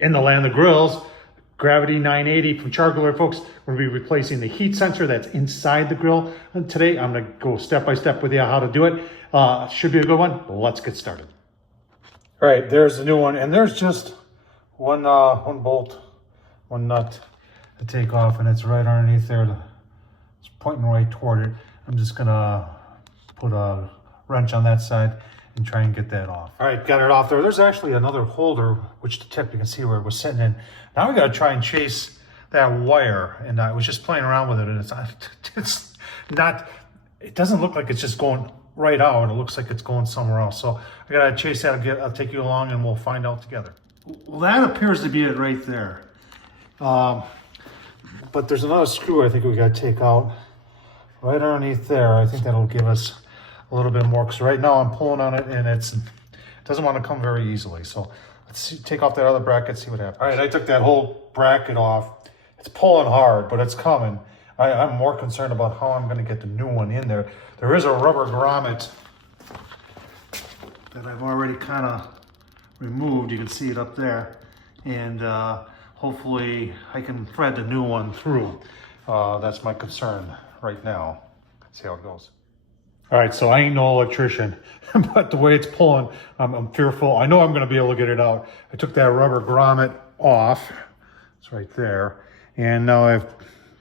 In the land of grills, Gravity 980 from Chargriller, folks. We're going to be replacing the heat sensor that's inside the grill. And today, I'm going to go step by step with you how to do it. Should be a good one. Let's get started. All right, there's the new one. And there's just one bolt, one nut to take off, and it's right underneath there. It's pointing right toward it. I'm just going to put a wrench on that side and try and get that off. All right, got it off there. There's actually another holder, which the tip, you can see where it was sitting in. Now we got to try and chase that wire, and I was just playing around with it, and it's not, it doesn't look like it's just going right out. It looks like it's going somewhere else. So I got to chase that. I'll take you along, and we'll find out together. Well, that appears to be it right there. But there's another screw I think we got to take out right underneath there. I think that'll give us a little bit more, because right now I'm pulling on it and it doesn't want to come very easily. So let's see, take off that other bracket, see what happens. All right, I took that whole bracket off. It's pulling hard, but it's coming. I'm more concerned about how I'm going to get the new one in there. There is a rubber grommet that I've already kind of removed. You can see it up there. And hopefully I can thread the new one through. That's my concern right now. See how it goes. All right, so I ain't no electrician, but the way it's pulling, I'm fearful. I know I'm going to be able to get it out. I took that rubber grommet off. It's right there. And now I've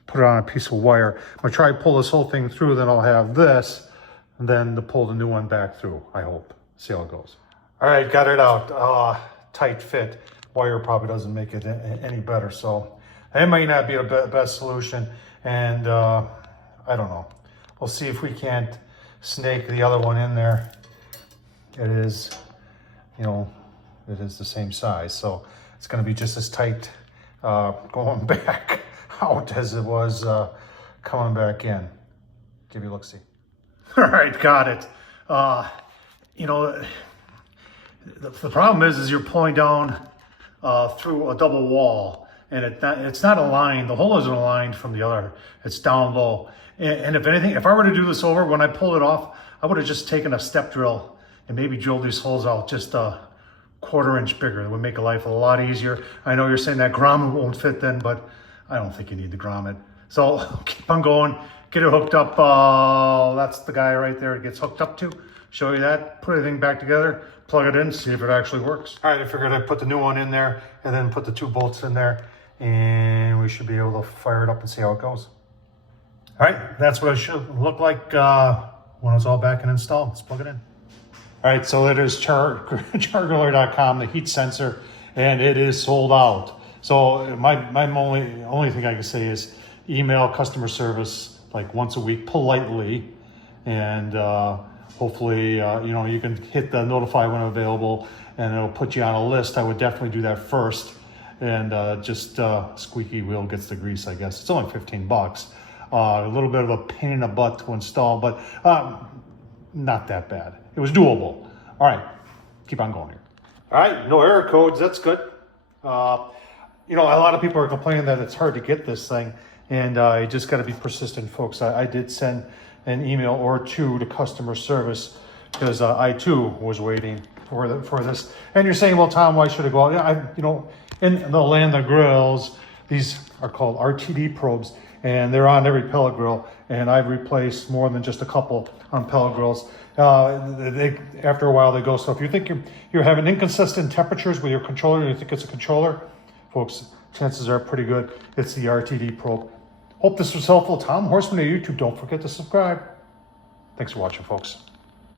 put it on a piece of wire. I'm going to try to pull this whole thing through, then I'll have this, and then to pull the new one back through, I hope. See how it goes. All right, got it out. Tight fit. Wire probably doesn't make it any better, so it might not be the best solution. And I don't know. We'll see if we can't snake the other one in there. It is, you know, it is the same size, so it's going to be just as tight going back out as it was coming back in. Give you a look-see. All right, got it. You know, the problem is you're pulling down through a double wall, and it's not aligned. The hole isn't aligned from the other. It's down low. And if anything, if I were to do this over, when I pulled it off, I would have just taken a step drill and maybe drilled these holes out just a 1/4 inch bigger. It would make life a lot easier. I know you're saying that grommet won't fit then, but I don't think you need the grommet. So keep on going, get it hooked up. That's the guy right there it gets hooked up to. Show you that, put everything back together, plug it in, see if it actually works. All right, I figured I'd put the new one in there and then put the 2 bolts in there, and we should be able to fire it up and see how it goes. All right, that's what it should look like when it's all back and installed. Let's plug it in. All right, so it is Chargriller.com, the heat sensor, and it is sold out. So my only thing I can say is email customer service like once a week politely, and hopefully you know, you can hit the notify when available, and it'll put you on a list. I would definitely do that first, and just squeaky wheel gets the grease, I guess. It's only 15 bucks. A little bit of a pain in the butt to install, but not that bad. It was doable. All right, keep on going here. All right, no error codes, that's good. You know, a lot of people are complaining that it's hard to get this thing, and you just got to be persistent, folks. I did send an email or 2 to customer service, because I too was waiting for this. And you're saying, well, Tom, why should I go out? Yeah, you know, in the land of grills, these are called RTD probes, and they're on every pellet grill, and I've replaced more than just a couple on pellet grills. After a while they go. So if you think you're having inconsistent temperatures with your controller, and you think it's a controller, folks, chances are pretty good it's the RTD probe. Hope this was helpful. Tom Horseman of YouTube. Don't forget to subscribe. Thanks for watching, folks.